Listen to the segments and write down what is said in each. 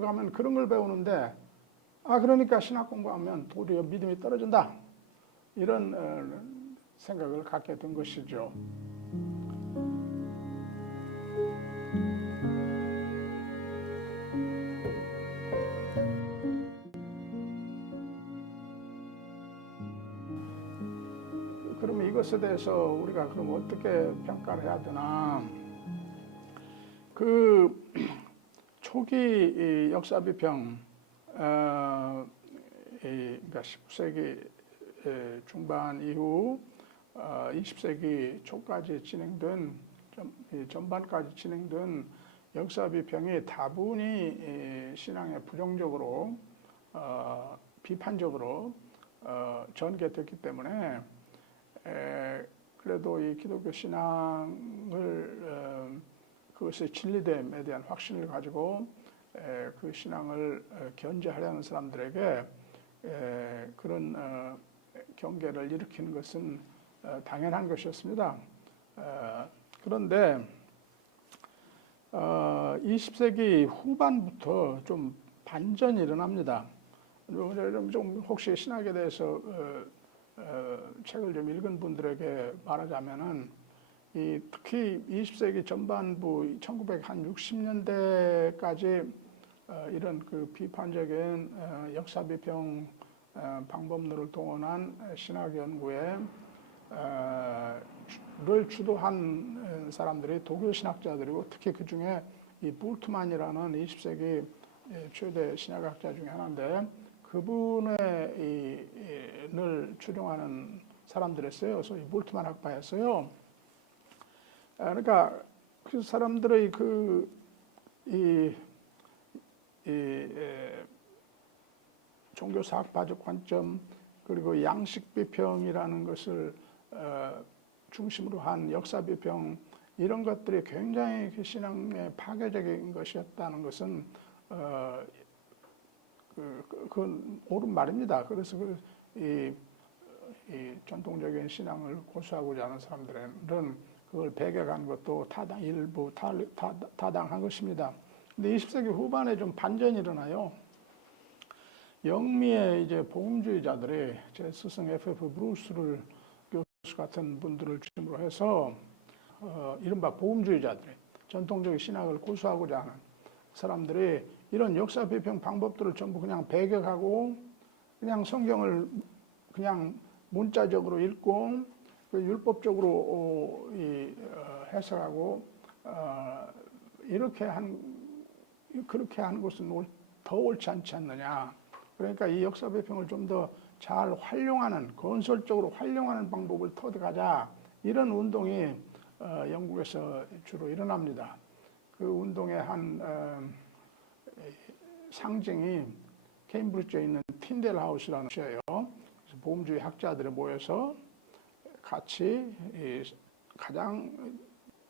가면 그런 걸 배우는데 그러니까 신학 공부하면 도리어 믿음이 떨어진다. 이런 생각을 갖게 된 것이죠. 그러면 이것에 대해서 우리가 그럼 어떻게 평가를 해야 되나? 그 초기 역사 비평, 그러니까 19세기 중반 이후 20세기 초까지 진행된 전반까지 진행된 역사 비평이 다분히 신앙에 부정적으로 비판적으로 전개됐기 때문에 그래도 이 기독교 신앙을 그것의 진리됨에 대한 확신을 가지고 그 신앙을 견제하려는 사람들에게 그런 경계를 일으키는 것은 당연한 것이었습니다. 그런데 20세기 후반부터 좀 반전이 일어납니다. 좀 혹시 신학에 대해서 책을 좀 읽은 분들에게 말하자면은 특히 20세기 전반부 1960년대까지 이런 그 비판적인 역사 비평 방법론을 동원한 신학 연구에 를 주도한 사람들이 독일 신학자들이고 특히 그 중에 이 볼트만이라는 20세기 최대 신학학자 중에 하나인데 그분을 추종하는 사람들이었어요. 그래서 이 볼트만 학파였어요. 그러니까 그 사람들의 종교사학파적 관점 그리고 양식 비평이라는 것을 중심으로 한 역사 비평 이런 것들이 굉장히 그 신앙의 파괴적인 것이었다는 것은 그건 옳은 말입니다. 그래서 이 전통적인 신앙을 고수하고자 하는 사람들은 그걸 배격한 것도 일부 타당한 것입니다. 근데 20세기 후반에 좀 반전이 일어나요. 영미의 이제 복음주의자들이 제 스승 F.F. 브루스를 교수 같은 분들을 중심으로 해서 이른바 복음주의자들이 전통적인 신학을 고수하고자 하는 사람들이 이런 역사 비평 방법들을 전부 그냥 배격하고 그냥 성경을 그냥 문자적으로 읽고 율법적으로 해석하고 그렇게 하는 것은 더 옳지 않지 않느냐. 그러니까 이 역사 비평을 좀 더 잘 활용하는 건설적으로 활용하는 방법을 터득하자. 이런 운동이 영국에서 주로 일어납니다. 그 운동의 한 상징이 케임브리지에 있는 틴델 하우스라는 곳이에요. 그래서 보험주의 학자들이 모여서 같이 가장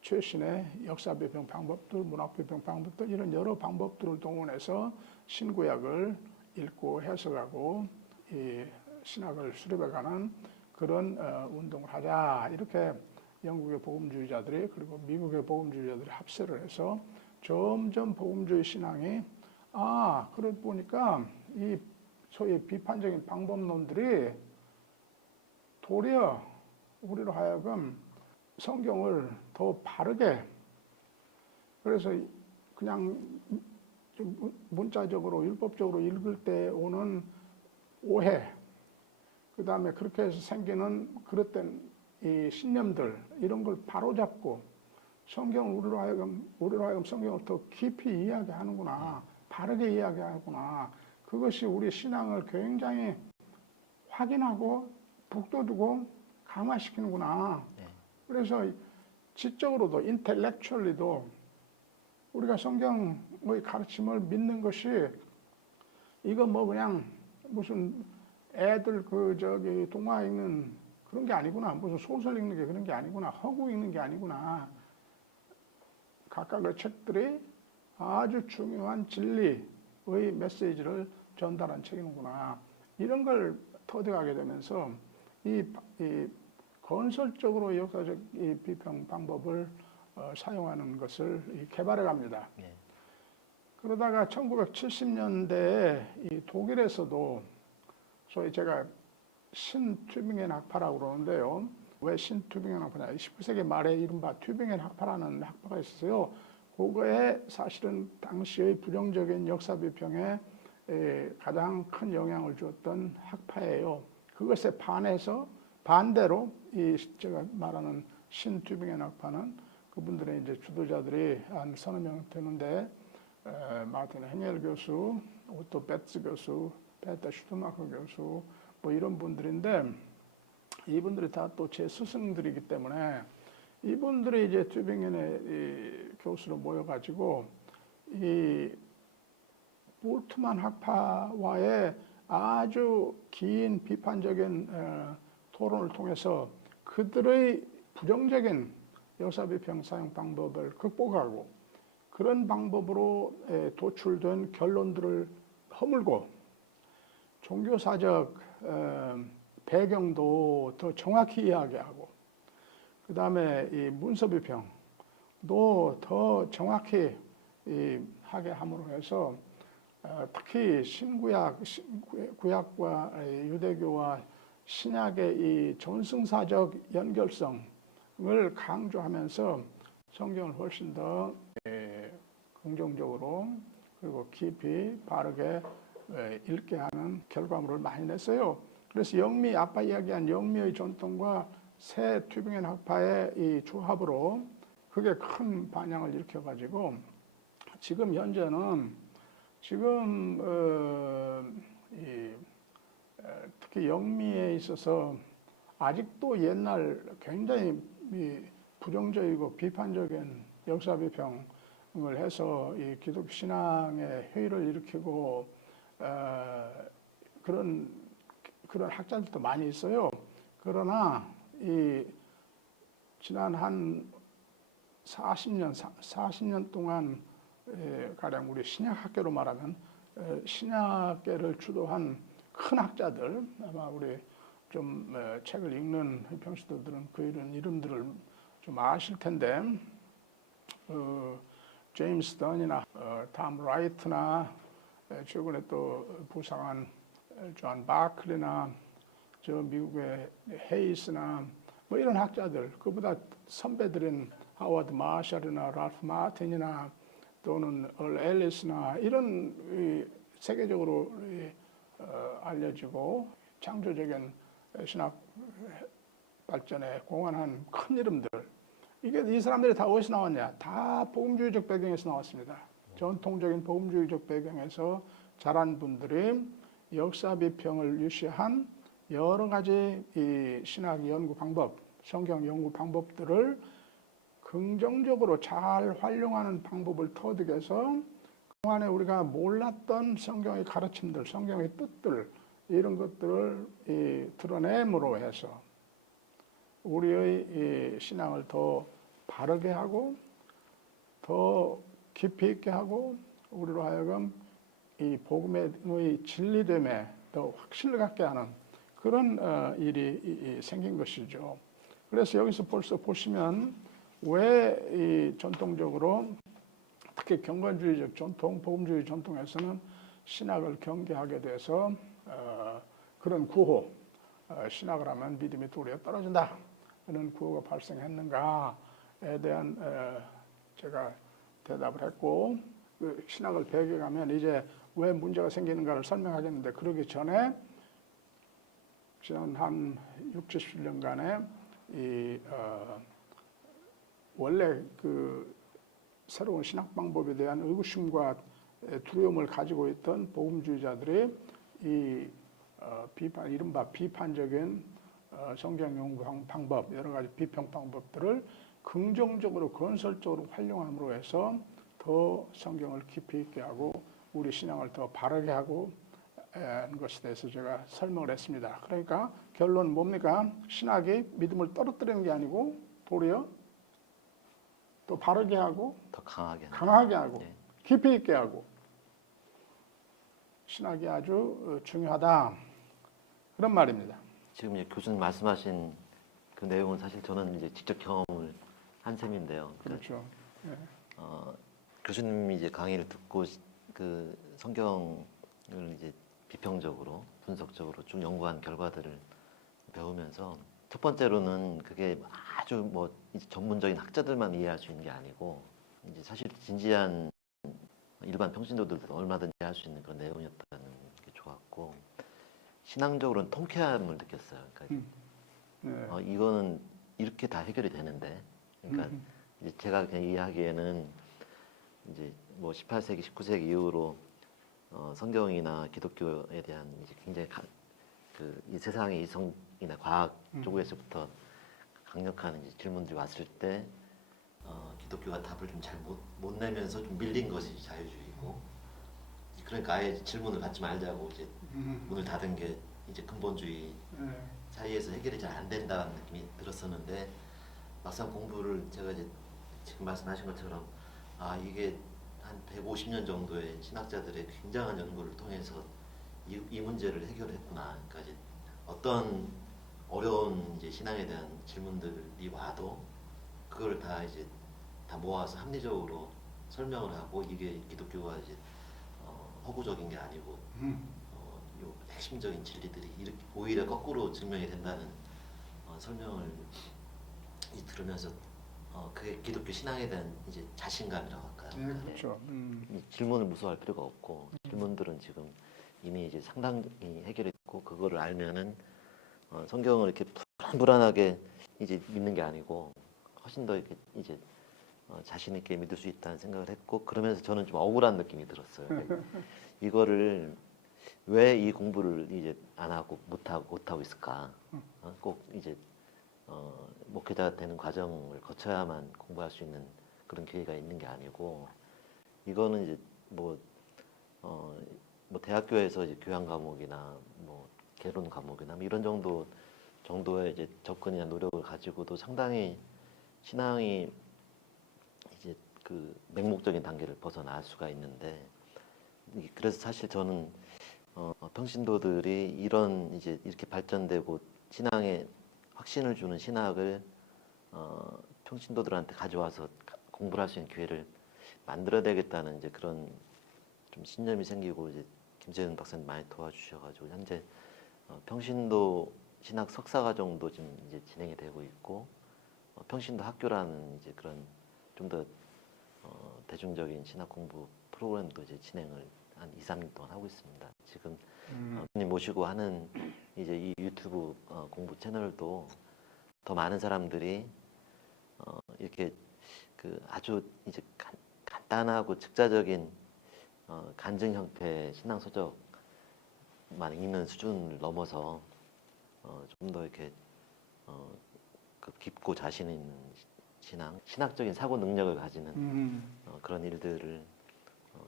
최신의 역사 비평 방법들, 문학 비평 방법들 이런 여러 방법들을 동원해서 신구약을 읽고 해석하고 이 신학을 수립해가는 그런 운동을 하자. 이렇게 영국의 복음주의자들이 그리고 미국의 복음주의자들이 합세를 해서 점점 복음주의 신앙이 그러고 보니까 이 소위 비판적인 방법론들이 도리어 우리로 하여금 성경을 더 바르게 그래서 그냥 문자적으로 율법적으로 읽을 때 오는 오해 그 다음에 그렇게 해서 생기는 그릇된 이 신념들 이런 걸 바로잡고 성경을 우리로 하여금 성경을 더 깊이 이야기하는구나 바르게 이야기하구나 그것이 우리 신앙을 굉장히 확인하고 북돋우고 강화시키는구나. 그래서 지적으로도 인텔렉츄얼리도 우리가 성경의 가르침을 믿는 것이 이거 뭐 그냥 무슨 애들 동화 읽는 그런 게 아니구나. 무슨 소설 읽는 게 그런 게 아니구나. 허구 읽는 게 아니구나. 각각의 책들이 아주 중요한 진리의 메시지를 전달한 책이구나. 이런 걸 터득하게 되면서 이 건설적으로 역사적 이 비평 방법을 사용하는 것을 개발해 갑니다. 그러다가 1970년대에 이 독일에서도 소위 제가 신튜빙겐 학파라고 그러는데요. 왜 신튜빙겐 학파냐? 19세기 말에 이른바 튜빙겐 학파라는 학파가 있었어요. 그거에 사실은 당시의 부정적인 역사 비평에 가장 큰 영향을 주었던 학파예요. 그것에 반해서 반대로 이 제가 말하는 신튜빙겐 학파는 그분들의 이제 주도자들이 한 서너 명 되는데 마틴 행엘 교수, 오토 베츠 교수, 페터 슈트마커 교수 뭐 이런 분들인데 이분들이 다 또 제 스승들이기 때문에 이분들이 이제 튜빙겐의 교수로 모여가지고 이 볼트만 학파와의 아주 긴 비판적인 토론을 통해서 그들의 부정적인 역사 비평 사용 방법을 극복하고 그런 방법으로 도출된 결론들을 허물고 종교사적 배경도 더 정확히 이야기하고 그 다음에 이 문서 비평도 더 정확히 하게 함으로 해서 특히 구약과 유대교와 신약의 이 전승사적 연결성을 강조하면서 성경을 훨씬 더 긍정적으로 그리고 깊이 바르게 읽게 하는 결과물을 많이 냈어요. 그래서 영미, 아까 이야기한 영미의 전통과 새 튜빙겐 학파의 이 조합으로 그게 큰 반향을 일으켜가지고 지금 현재는 특히 영미에 있어서 아직도 옛날 굉장히 부정적이고 비판적인 역사 비평을 해서 이 기독교 신앙의 회의를 일으키고 그런 학자들도 많이 있어요. 그러나 이 지난 한 40년 동안 가령 우리 신약학계로 말하면 신약계를 주도한 큰 학자들 아마 우리 좀 책을 읽는 평시도들은 그 이름들을 좀 아실 텐데 제임스 던이나 탐 라이트나 최근에 또 부상한 존 바클리나 저 미국의 헤이스나 뭐 이런 학자들 그보다 선배들인 하워드 마샬이나 랄프 마틴이나 또는 얼 앨리스나 이런 세계적으로 알려지고 창조적인 신학 발전에 공헌한 큰 이름들 이 사람들이 다 어디서 나왔냐? 다 복음주의적 배경에서 나왔습니다. 전통적인 복음주의적 배경에서 자란 분들이 역사 비평을 유시한 여러 가지 이 신학 연구 방법, 성경 연구 방법들을 긍정적으로 잘 활용하는 방법을 터득해서 그동안에 우리가 몰랐던 성경의 가르침들, 성경의 뜻들 이런 것들을 드러냄으로 해서 우리의 이 신앙을 더 바르게 하고 더 깊이 있게 하고 우리로 하여금 이 복음의 진리됨에 더 확신을 갖게 하는 그런 일이 생긴 것이죠. 그래서 여기서 벌써 보시면 왜 이 전통적으로 특히 경건주의적 전통, 복음주의 전통에서는 신학을 경계하게 돼서 그런 구호, 신학을 하면 믿음이 도리어 떨어진다 하는 구호가 발생했는가에 대한 제가 대답을 했고 그 신학을 배경하면 이제 왜 문제가 생기는가를 설명하겠는데 그러기 전에 지난 한 60, 70년간에 원래 그 새로운 신학 방법에 대한 의구심과 두려움을 가지고 있던 복음주의자들이 이른바 비판적인 성경 연구 방법, 여러 가지 비평 방법들을 긍정적으로 건설적으로 활용함으로 해서 더 성경을 깊이 있게 하고 우리 신앙을 더 바르게 하고 하는 것에 대해서 제가 설명을 했습니다. 그러니까 결론은 뭡니까? 신학이 믿음을 떨어뜨리는 게 아니고 도리어 또 바르게 하고 더 강하게 하고 네. 깊이 있게 하고 신학이 아주 중요하다 그런 말입니다. 지금 이제 교수님 말씀하신 그 내용은 사실 저는 이제 직접 경험을 한 셈인데요. 그렇죠. 네. 교수님이 이제 강의를 듣고 그 성경을 이제 비평적으로 분석적으로 쭉 연구한 결과들을 배우면서 첫 번째로는 그게 아주 뭐 이제 전문적인 학자들만 이해할 수 있는 게 아니고 이제 사실 진지한 일반 평신도들도 얼마든지 할 수 있는 그런 내용이었다는 게 좋았고 신앙적으로는 통쾌함을 느꼈어요. 그러니까 네. 이거는 이렇게 다 해결이 되는데 그러니까 이제 제가 그냥 이해하기에는 이제 뭐 18세기, 19세기 이후로 성경이나 기독교에 대한 이제 굉장히 이 세상의 이성이나 과학 쪽에서부터 강력한 이제 질문들이 왔을 때 기독교가 답을 좀 잘 못 내면서 좀 밀린 것이 자유주의고 그러니까 아예 질문을 받지 말자고 이제 문을 닫은 게 이제 근본주의 네. 사이에서 해결이 잘 안 된다는 느낌이 들었었는데 막상 공부를 제가 이제 지금 말씀하신 것처럼 이게 한 150년 정도의 신학자들의 굉장한 연구를 통해서 이 문제를 해결했구나. 그러니까 이제 어떤 어려운 이제 신앙에 대한 질문들이 와도 그걸 다 이제 다 모아서 합리적으로 설명을 하고 이게 기독교가 이제 허구적인 게 아니고 요 핵심적인 진리들이 이렇게 오히려 거꾸로 증명이 된다는 설명을 들으면서 그게 기독교 신앙에 대한 이제 자신감이라고 할까요? 네, 그렇죠. 이 질문을 무서워할 필요가 없고 질문들은 지금 이미 이제 상당히 해결이 됐고 그거를 알면은 성경을 이렇게 불안불안하게 이제 믿는 게 아니고 훨씬 더 이렇게 이제 자신 있게 믿을 수 있다는 생각을 했고 그러면서 저는 좀 억울한 느낌이 들었어요. 이거를 왜 이 공부를 이제 안 하고 못 하고 있을까? 꼭 이제 목회자 되는 과정을 거쳐야만 공부할 수 있는 그런 기회가 있는 게 아니고 이거는 이제 뭐 대학교에서 이제 교양 과목이나 뭐 개론 과목이나 뭐 이런 정도의 이제 접근이나 노력을 가지고도 상당히 신앙이 이제 그 맹목적인 단계를 벗어날 수가 있는데 그래서 사실 저는 평신도들이 이런 이제 이렇게 발전되고 신앙에 확신을 주는 신학을 평신도들한테 가져와서 공부를 할 수 있는 기회를 만들어야 되겠다는 이제 그런 좀 신념이 생기고 이제 김재현 박사님 많이 도와주셔가지고 현재 평신도 신학 석사 과정도 지금 이제 진행이 되고 있고 평신도 학교라는 이제 그런 좀 더 대중적인 신학 공부 프로그램도 이제 진행을 한 2, 3년 동안 하고 있습니다. 지금 님 모시고 하는 이제 이 유튜브 공부 채널도 더 많은 사람들이 이렇게 그 아주 이제 간단하고 즉자적인 간증 형태의 신앙 서적만 읽는 수준을 넘어서 좀 더 이렇게 그 깊고 자신 있는 신학적인 사고 능력을 가지는 그런 일들을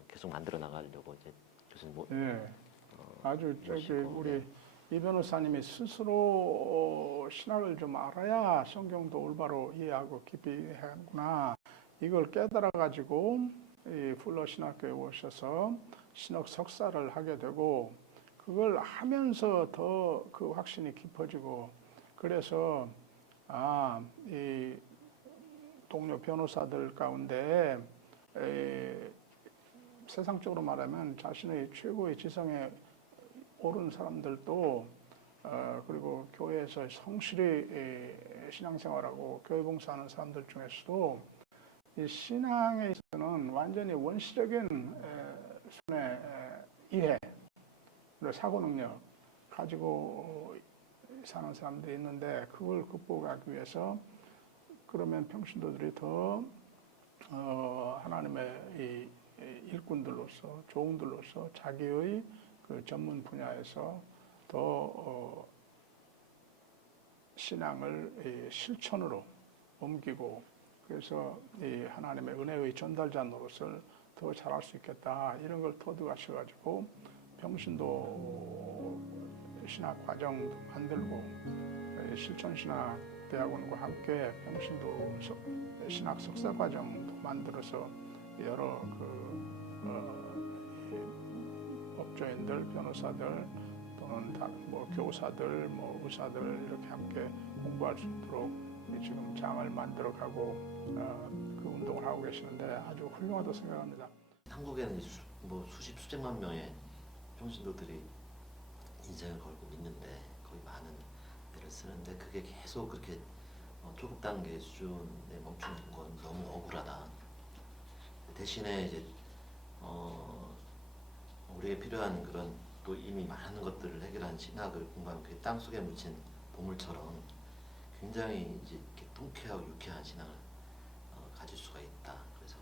계속 만들어 나가려고 이제 교수님 네. 아주 저기 모시고, 우리 이 변호사님이 스스로 신학을 좀 알아야 성경도 올바로 이해하고 깊이 이해하는구나. 이걸 깨달아 가지고 이 풀러 신학교에 오셔서 신학 석사를 하게 되고 그걸 하면서 더 그 확신이 깊어지고 그래서 이 동료 변호사들 가운데 세상적으로 말하면 자신의 최고의 지성에 오른 사람들도 그리고 교회에서 성실히 신앙생활하고 교회봉사하는 사람들 중에서도 이 신앙에 있어서는 완전히 원시적인 손의 이해, 사고 능력 가지고 사는 사람들이 있는데 그걸 극복하기 위해서 그러면 평신도들이 더 하나님의 이 일꾼들로서 조응들로서 자기의 그 전문 분야에서 더 신앙을 실천으로 옮기고 그래서 이 하나님의 은혜의 전달자 노릇을 더 잘할 수 있겠다 이런 걸 터득하셔가지고 평신도 신학 과정도 만들고 실천신학 대학원과 함께 평신도 신학 석사 과정도 만들어서 여러 법조인들, 변호사들 또는 뭐 교사들, 뭐 의사들 이렇게 함께 공부할 수 있도록 지금 장을 만들어가고 그 운동을 하고 계시는데 아주 훌륭하다고 생각합니다. 한국에는 뭐 수십만 명의 평신도들이 인생을 걸고 있는데 거의 많은 애를 쓰는데 그게 계속 그렇게 초급 단계 수준에 멈추는 건 너무 억울하다. 대신에 이제 우리에게 필요한 그런 또 이미 많은 것들을 해결한 신학을 공부하면 그게 땅 속에 묻힌 보물처럼 굉장히 이제 이렇게 통쾌하고 유쾌한 신학을 가질 수가 있다. 그래서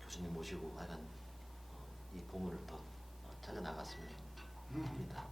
교수님 모시고 하여간 이 보물을 더 찾아 나갔으면 합니다.